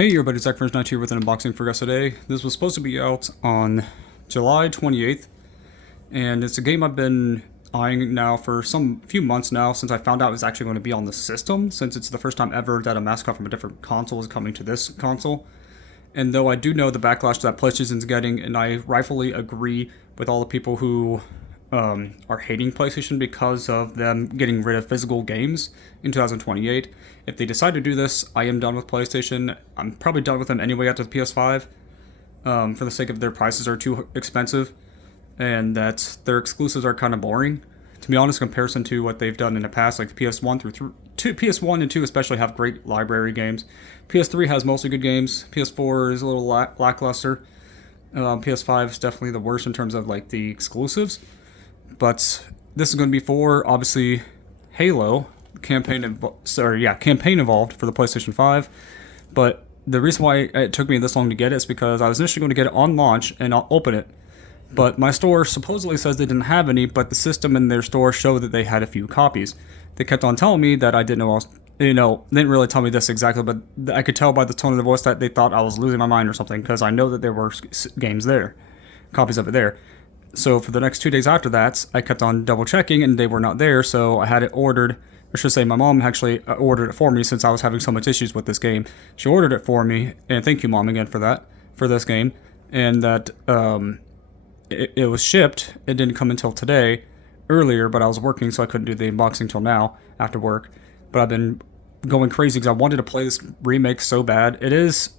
Hey everybody, Zach Friends here with an unboxing for us today. This was supposed to be out on July 28th, and it's a game I've been eyeing now for some few months now since I found out it was actually going to be on the system, since it's the first time ever that a mascot from a different console is coming to this console. And though I do know the backlash that PlayStation's getting, and I rightfully agree with all the people who are hating PlayStation because of them getting rid of physical games in 2028. If they decide to do this, I am done with PlayStation. I'm probably done with them anyway after the PS5, for the sake of their prices are too expensive, and that their exclusives are kind of boring. To be honest, in comparison to what they've done in the past, like the PS1 and 2 especially have great library games. PS3 has mostly good games. PS4 is a little lackluster. PS5 is definitely the worst in terms of like the exclusives. But this is going to be for, obviously, Halo campaign involved for the PlayStation 5. But the reason why it took me this long to get it is because I was initially going to get it on launch and I'll open it. But my store supposedly says they didn't have any, but the system in their store showed that they had a few copies. They kept on telling me that I didn't know I was, they didn't really tell me this exactly, but I could tell by the tone of the voice that they thought I was losing my mind or something, because I know that there were games there, copies of it there. So for the next 2 days after that, I kept on double checking and they were not there, so I had it ordered. I should say my mom actually ordered it for me since I was having so much issues with this game. She ordered it for me, and thank you, Mom, again for that, for this game. And that it was shipped. It didn't come until today, earlier, but I was working so I couldn't do the unboxing till now, after work. But I've been going crazy because I wanted to play this remake so bad. It is,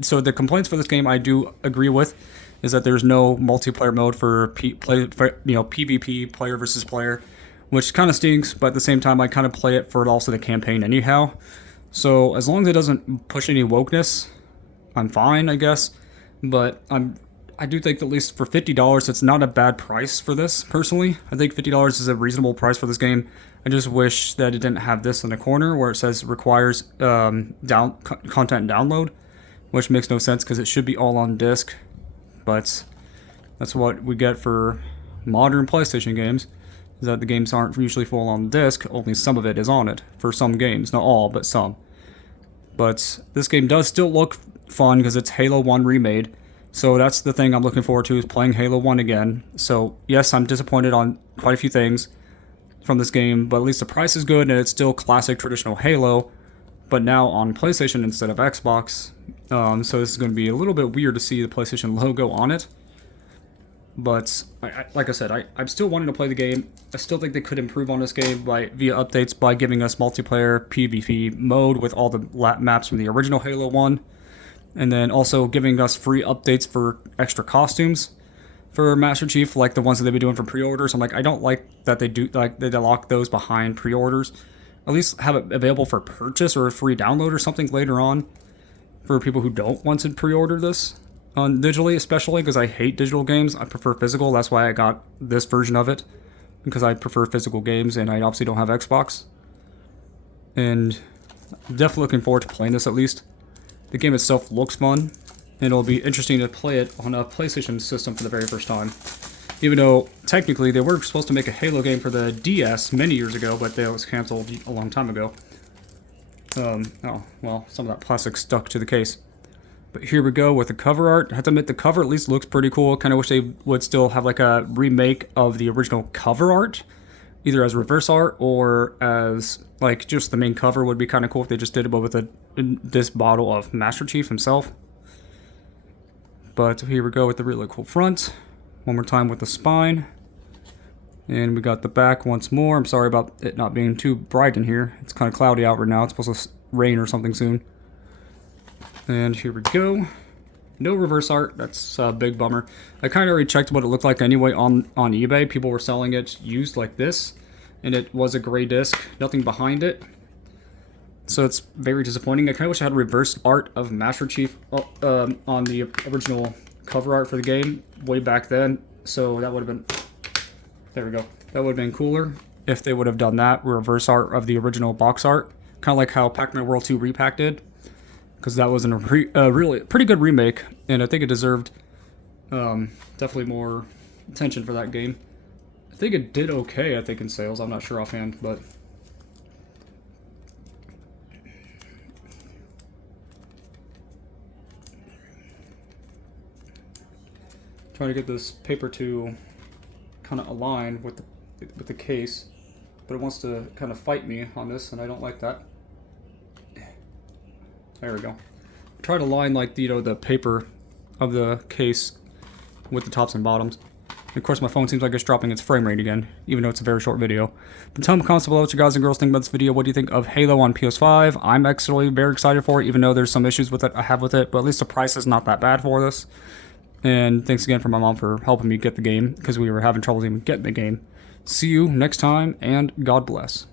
so the complaints for this game I do agree with, is that there's no multiplayer mode for PvP, player versus player, which kind of stinks, but at the same time, I kind of play it for also the campaign anyhow. So as long as it doesn't push any wokeness, I'm fine, I guess. But I do think that at least for $50, it's not a bad price for this, personally. I think $50 is a reasonable price for this game. I just wish that it didn't have this in the corner where it says requires content download, which makes no sense because it should be all on disc. But that's what we get for modern PlayStation games, is that the games aren't usually full on disc, only some of it is on it, for some games, not all, but some. But this game does still look fun because it's Halo 1 remade, so that's the thing I'm looking forward to, is playing Halo 1 again. So yes, I'm disappointed on quite a few things from this game, but at least the price is good and it's still classic traditional Halo, but now on PlayStation instead of Xbox. So this is going to be a little bit weird to see the PlayStation logo on it. But like I said, I'm still wanting to play the game. I still think they could improve on this game via updates by giving us multiplayer PvP mode with all the maps from the original Halo 1. And then also giving us free updates for extra costumes for Master Chief, like the ones that they've been doing for pre-orders. I'm like, I don't like that they lock those behind pre-orders. At least have it available for purchase or a free download or something later on for people who don't want to pre-order this on digitally, especially because I hate digital games. I prefer physical. That's why I got this version of it, because I prefer physical games, and I obviously don't have Xbox. And I'm definitely looking forward to playing this at least. The game itself looks fun, and it'll be interesting to play it on a PlayStation system for the very first time. Even though, technically, they were supposed to make a Halo game for the DS many years ago, but that was canceled a long time ago. Oh, well, some of that plastic stuck to the case. But here we go with the cover art. I have to admit, the cover at least looks pretty cool. Kind of wish they would still have like a remake of the original cover art, either as reverse art or as like just the main cover would be kind of cool if they just did it, but with this bottle of Master Chief himself. But here we go with the really cool front. One more time with the spine. And we got the back once more. I'm sorry about it not being too bright in here. It's kind of cloudy out right now. It's supposed to rain or something soon. And here we go. No reverse art. That's a big bummer. I kind of already checked what it looked like anyway on eBay. People were selling it used like this, and it was a gray disc. Nothing behind it. So it's very disappointing. I kind of wish I had reverse art of Master Chief on the original cover art for the game way back then. So that would have been... There we go. That would have been cooler if they would have done that, reverse art of the original box art. Kind of like how Pac-Man World 2 Repack did. Because that was a really pretty good remake, and I think it deserved definitely more attention for that game. I think it did okay, I think, in sales. I'm not sure offhand, but... Trying to get this paper to kind of align with the case, but it wants to kind of fight me on this, and I don't like that. There we go. Try to line like the paper of the case with the tops and bottoms. And of course, my phone seems like it's dropping its frame rate again, even though it's a very short video. But tell me in the comments below what you guys and girls think about this video. What do you think of Halo on PS5? I'm actually very excited for it, even though there's some issues with it I have with it, but at least the price is not that bad for this. And thanks again for my mom for helping me get the game, because we were having trouble even getting the game. See you next time, and God bless.